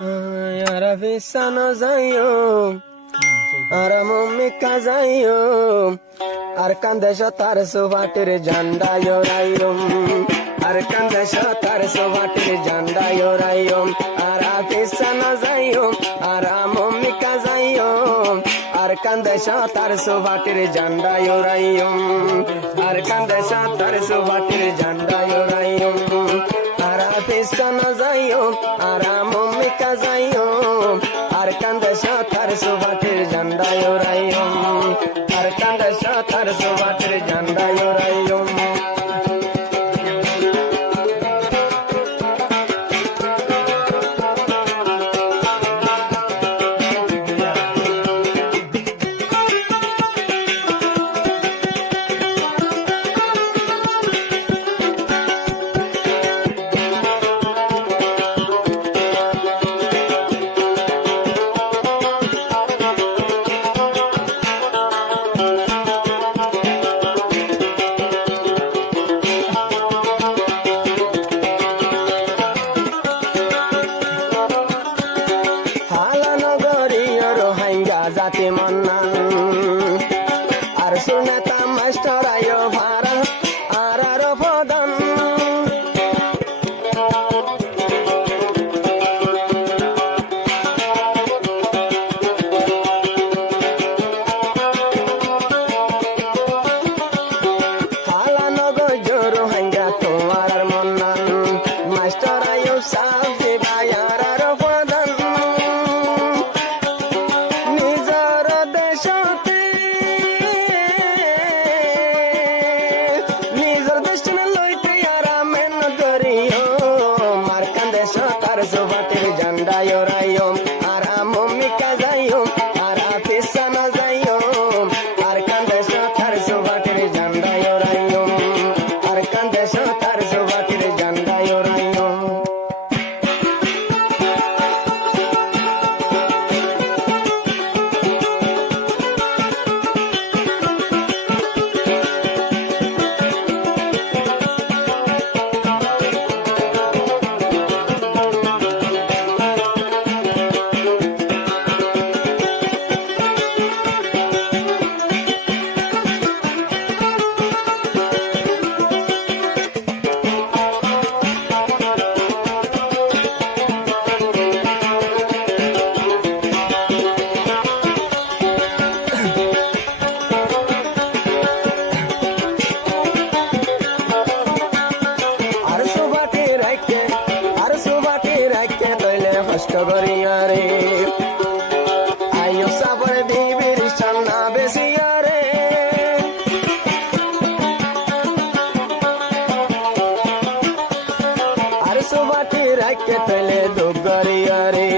Ara vissano zayo, ara mummi kazayo, arkande shotar suvatir janda yorayum, arkande shotar suvatir janda yorayum, ara vissano zayo, ara mummi kazayo, arkande shotar suvatir janda yorayum, arkande shotar suvatir janda yorayum. Pisana zayo, ara mummi kazayo, arkanda shatar suvatir janda yorayum, arkanda shatar suvatir janda yorayum. জাতি মন্নান আর সুনেতা মাস্টার আয়ো ভাড়া আর আরো প্রদান হালানগর জোর হাঙ্গা তোমার মন্নান মাস্টার আয়ো সাবি ভাইয়ার আরো প্রদান suvatir janda yorayum, ara mummi kazayum, ara pisana zayum, arkande shotar suvatir janda yorayum, arkande shotar suvatir janda yorayum. কষ্ট করিয়া রে আয়ো সাবরে বিবির সান্না বেশিয়া রে আর সুবাটি রাখতে তৈলে দুঃখ করিয়া রে